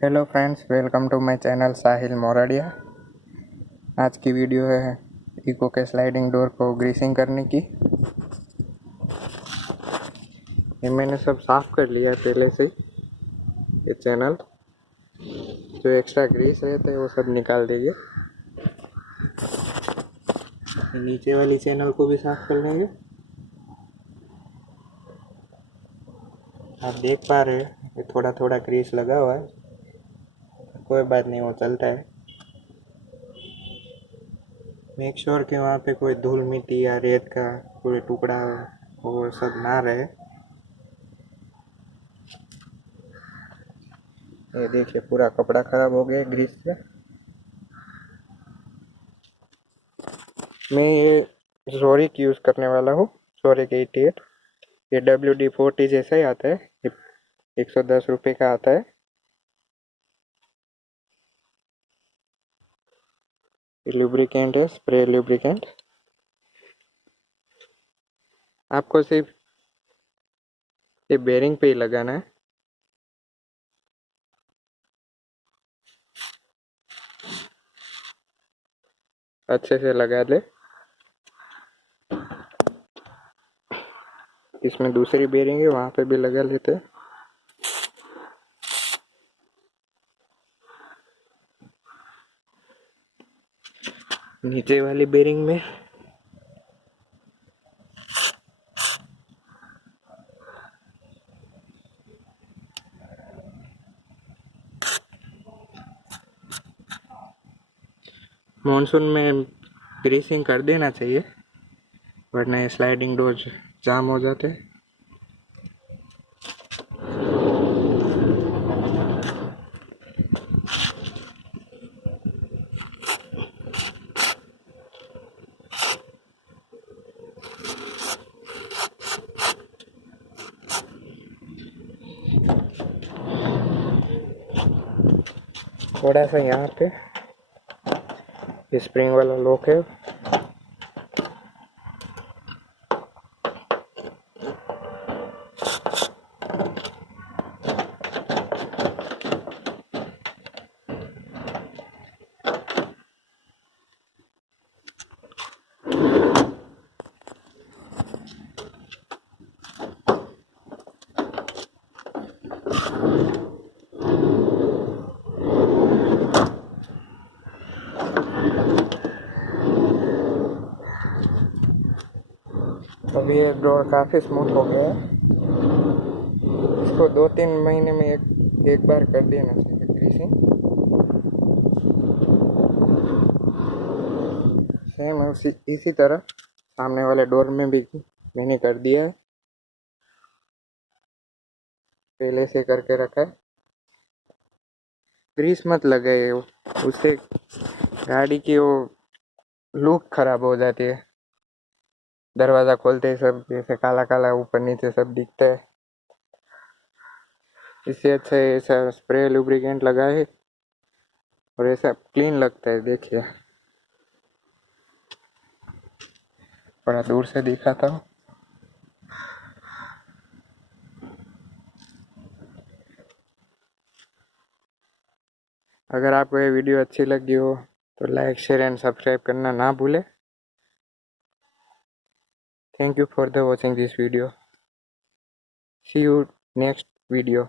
Hello friends, welcome to my channel Sahil Moradia. आज की video है इको के स्लाइडिंग डोर को ग्रीसिंग करने की। ये मैंने सब साफ़ कर लिया है पहले से ही। ये चैनल जो एक्स्ट्रा ग्रीस रहता है वो सब निकाल देंगे। नीचे वाली चैनल को भी साफ़ कर लेंगे। आप देख पा रहे हैं ये थोड़ा थोड़ा ग्रीस लगा हुआ है, कोई बात नहीं, वो चलता है। मेक श्योर कि वहाँ पे कोई धूल मिट्टी या रेत का कोई टुकड़ा वो सब ना रहे। ये देखिए पूरा कपड़ा खराब हो गया ग्रीस से। मैं ये जोरिक यूज़ करने वाला हूँ, जोरिक 88। ये WD-40 जैसा ही आता है, ये 110 रुपये का आता है। ये लुब्रिकेंट है, स्प्रे लुब्रिकेंट। आपको सिर्फ ये बेरिंग पे ही लगाना है। अच्छे से लगा ले। इसमें दूसरी बेरिंग है, वहाँ पे भी लगा लेते हैं। नीचे वाली बेरिंग में मानसून में ग्रीसिंग कर देना चाहिए, वरना ये स्लाइडिंग डोर जाम हो जाते हैं। थोड़ा सा यहाँ पे स्प्रिंग वाला लॉक है, अभी ये डोर काफ़ी स्मूथ हो गया है। इसको 2-3 महीने में एक बार कर देना चाहिए ग्रीसिंग। सेम इसी तरह सामने वाले डोर में भी मैंने कर दिया है, पहले से करके रखा है। ग्रीस मत लगाए, उससे गाड़ी की वो लुक खराब हो जाती है। दरवाज़ा खोलते ही सब ऐसे काला काला ऊपर नीचे सब दिखता है। इससे अच्छा ऐसा स्प्रे लुब्रिकेंट लगाए और ऐसा क्लीन लगता है। देखिए थोड़ा दूर से दिखाता हूँ। अगर आपको ये वीडियो अच्छी लगी हो तो लाइक, शेयर एंड सब्सक्राइब करना ना भूलें। Thank you for the watching this video. See you next video.